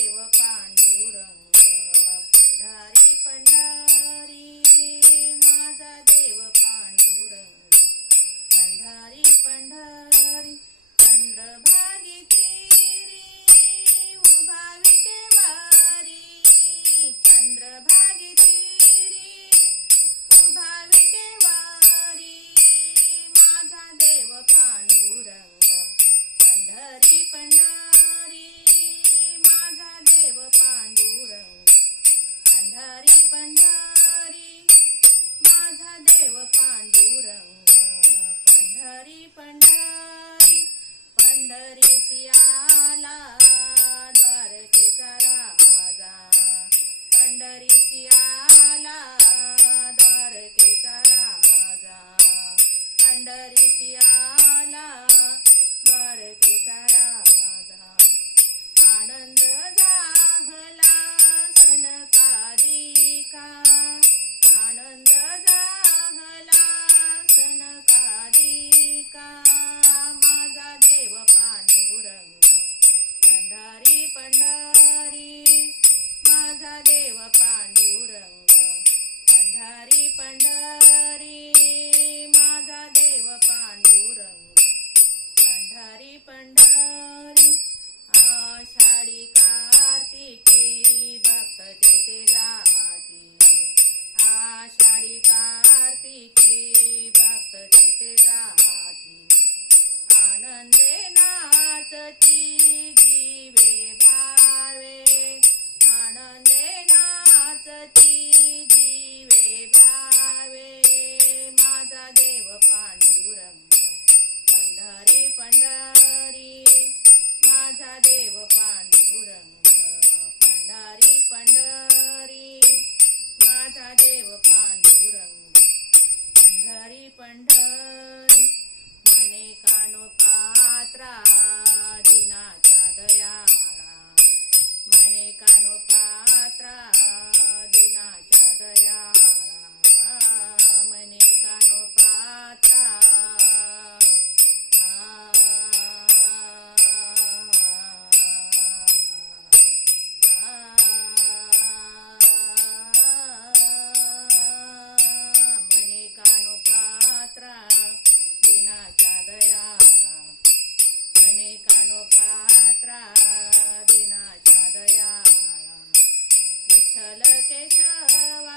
देव पांडुरंग पंढरी पंढरी माझा देव पांडुरंग पंढरी पंढरी चंद्रभागी तीरी उभा विटेवारी चंद्रभागी तीरी उभा विटेवारी माझा देव पांडुरंग पंढरी पंढरी माझा देव पांडुरंग पंढरी पंढरी माझा देव पांडुरंग पंढरी पंढरी पंढरीसी आला द्वारकेचा राजा पंढरीसी आला द्वारकेचा राजा पंढरीसी आला द्वारकेचा राजा आनंद झाला सनकादिका आनंद झाला सनकादिका माझा देव पांडुरंग पंढरी पंढरी माझा देव पांडुरंग पंढरी पंढरी माझा देव पांडुरंग पंढरी पंढरी आषाढी कार्तिकी भक्त तेथे जाती आषाढी कार्तिकी भक्त तेथे जाती आनंदे नाचती दिवे भावे आनंदे नाचती दिवे भावे माझा देव पांडुरंग पंढरी पंढरी माझा देव पांडुरंग पंढरी पंढरी माझा देव पांडुरंग पंढरी पंढरी मने कानो पात्रा दिनाचा दयाळा मने कानो पात्रा दिनाचा दयाळा मने कानो पात्रा मने कानो पात्रा दिनाचा दयाळा मने कानो पात्रा दिनाचा दयाळा विठ्ठल केशवा